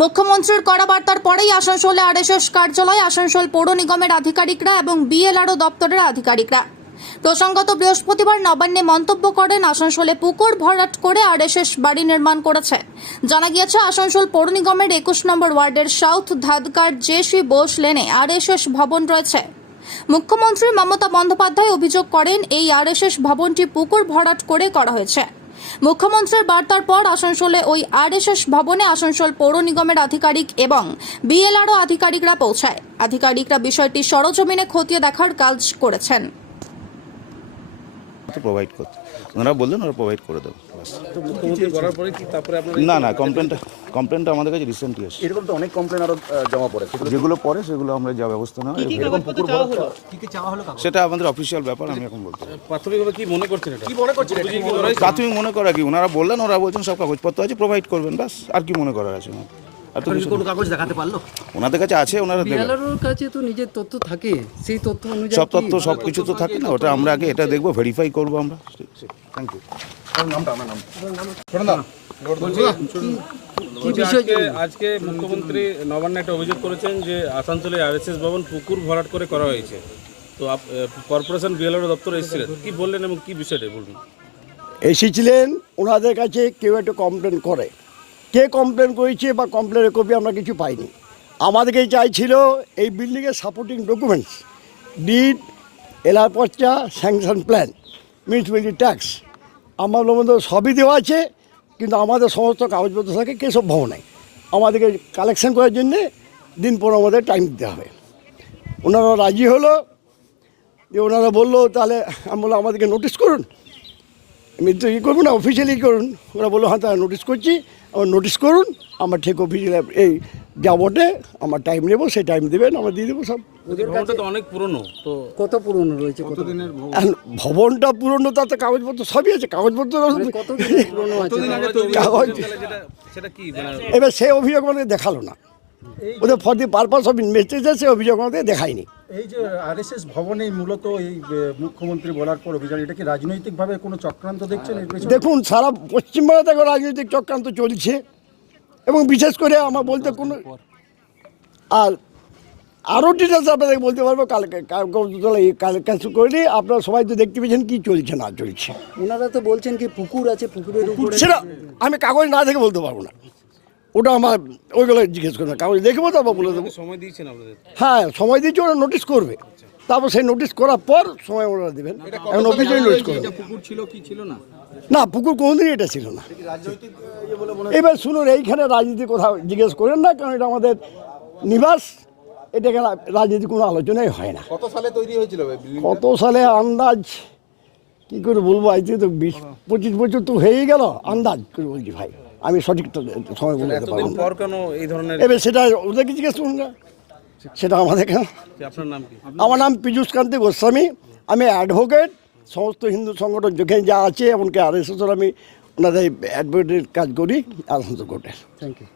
মুখ্যমন্ত্রীর কড়া বার্তার পরেই আসানসোলে আরএসএস কার্যালয়, আসানসোল পৌর নিগমের আধিকারিকরা এবং বিএলআরও দপ্তরের আধিকারিকরা। প্রসঙ্গত বৃহস্পতিবার নবান্নে মন্তব্য করেন, আসানসোলে পুকুর ভরাট করে আরএসএস বাড়ি নির্মাণ করেছে। জানা গিয়েছে, আসানসোল পৌর নিগমের 21 নম্বর ওয়ার্ডের সাউথ ধাদকার জে.সি. বোস লেনে আরএসএস ভবন রয়েছে। মুখ্যমন্ত্রী মমতা বন্দ্যোপাধ্যায় অভিযোগ করেন, এই আরএসএস ভবনটি পুকুর ভরাট করে করা হয়েছে। মুখ্যমন্ত্রীর বার্তার পর আসানসোলে ওই আরএসএস ভবনে আসানসোল পৌর নিগমের আধিকারিক এবং বিএলআরও আধিকারিকরা পৌঁছায়। আধিকারিকরা বিষয়টি সরজমিনে খতিয়ে দেখার কাজ করেছেন। প্রোভাইড করতে ওনারা বললেন, ওরা প্রোভাইড করে দেবো। না, কমপ্লেনটা আমাদের কাছে রিসেন্টলি আসে। এরকম তো অনেক কমপ্লেন আরো জমা পড়ে, যেগুলো পড়ে সেগুলো আমরা যা ব্যবস্থা নেওয়া সেটা আমাদের অফিসিয়াল ব্যাপার। আমি এখন বলতে প্রাথমিকভাবে কি মনে করছেন, প্রাথমিক মনে করা কি, ওনারা বললেন, ওরা বলছেন সব কাগজপত্র আছে, প্রোভাইড করবেন, ব্যাস। আর কি মনে করার আছে? কাগজ দেখাতে পারলো ওনাদের কাছে আছে, ওনারা দেবেন। বিএলআরওর কাছে তো নিজের তথ্য থাকে, সেই তথ্য অনুযায়ী সব তথ্য সব কিছু তো থাকে না, ওটা আমরা আগে এটা দেখবো, ভেরিফাই করবো আমরা। Thank you. আজকে মুখ্যমন্ত্রী নবান্নে একটা অভিযোগ করেছেন যে আসানসোলে আরএসএস ভবন পুকুর ভরাট করে করা হয়েছে। তো কর্পোরেশন বিএলআরও দপ্তর এসেছিলেন, কি বললেন এবং কি বিষয়টা বলুন? এসেছিলেন, ওনাদের কাছে কেউ একটা কমপ্লেন করে, কে কমপ্লেন করেছে বা কমপ্লেনের কপি আমরা কিছু পাইনি। আমাদেরকে চাইছিল এই বিল্ডিংয়ের সাপোর্টিং ডকুমেন্টস, ডিড, এলআর পর্চা, স্যাংশন প্ল্যান, মিউনিসিপ্যালিটি ট্যাক্স, আমাদের মধ্যে সবই দেওয়া আছে, কিন্তু আমাদের সমস্ত কাগজপত্র থাকে কেসব ভবনে। আমাদেরকে কালেকশন করার জন্যে দিন পর আমাদের টাইম দিতে হবে। ওনারা রাজি হলো, যে ওনারা বললো তাহলে আমি বললাম আমাদেরকে নোটিশ করুন। আমি তো ই করবো না, অফিসিয়ালি করুন। ওরা বললো হ্যাঁ তাহলে নোটিশ করছি, আমার নোটিশ করুন, আমার ঠিক অফিসিয়াল এই যা বটে আমার টাইম নেবো, সেই টাইম দেবেন, আমরা দিয়ে দেবো সব। ভবনটা তো অনেক পুরনো, তো কত পুরনো রয়েছে, কতদিনের ভবনটা পুরনো, তাতে কাগজপত্র সবই আছে, কাগজপত্র কতদিনের পুরনো আছে? কাগজ সেটা কি এবার সেই অভিযোগ আমাদের দেখালো না, ওদের for the purpose of investigation সেই অভিযোগ আমাদের দেখায়নি। এই যে আরএসএস ভবনে মূলত এই মুখ্যমন্ত্রী বলার পর অভিযান, এটা কি রাজনৈতিকভাবে কোনো চক্রান্ত দেখছেন? দেখুন, সারা পশ্চিমবাংলাতে রাজনৈতিক চক্রান্ত চলছে, এবং বিশেষ করে আমার বলতে কোনো আর আরও ডিটেলস আপনাদের বলতে পারবো কালকে ক্যান্সেল করে নিয়ে। আপনারা সবাই তো দেখতে পেয়েছেন কী চলছে না চলছে। ওনারা তো বলছেন কি পুকুর আছে, পুকুরের উপরে সেটা আমি কাগজ না দেখে বলতে পারবো না, ওটা আমার ওইগুলো জিজ্ঞেস করবে, কাগজ দেখবো তারপর বলে দেবো। সময় দিয়েছেন আপনাদের? হ্যাঁ, সময় দিচ্ছি, ওরা নোটিশ করবে, তারপর সেই নোটিশ করার পর সময় ওরা দেবেন। এখন অফিসে নোটিশ করবে। পুকুর ছিল কি ছিল না? না, পুকুর কোনোদিনই এটা ছিল না। এবার শুনুন, এইখানে রাজনীতি কোথাও জিজ্ঞেস করেন না, কারণ এটা আমাদের নিবাস, এটাকে রাজনীতি কোনো আলোচনাই হয় না। কত সালে তৈরি হয়েছিল? কত সালে আন্দাজ কী করে বলবো, আজ থেকে তো 20-25 বছর তো হয়েই গেল, আন্দাজ করে বলছি ভাই, আমি সঠিক সময় বলতে পারবো না। কেন এই ধরনের? এবার সেটা ওদেরকে জিজ্ঞেস করুন না, সেটা আমাদের কেন। আপনার নাম কি? আমার নাম পীযূষ কান্তি গোস্বামী, আমি অ্যাডভোকেট। সমস্ত হিন্দু সংগঠন যেখানে যা আছে, এমনকি আরএসএসের আমি ওনাদের অ্যাডভোকেটের কাজ করি আসানসোল কোর্টে। Thank you.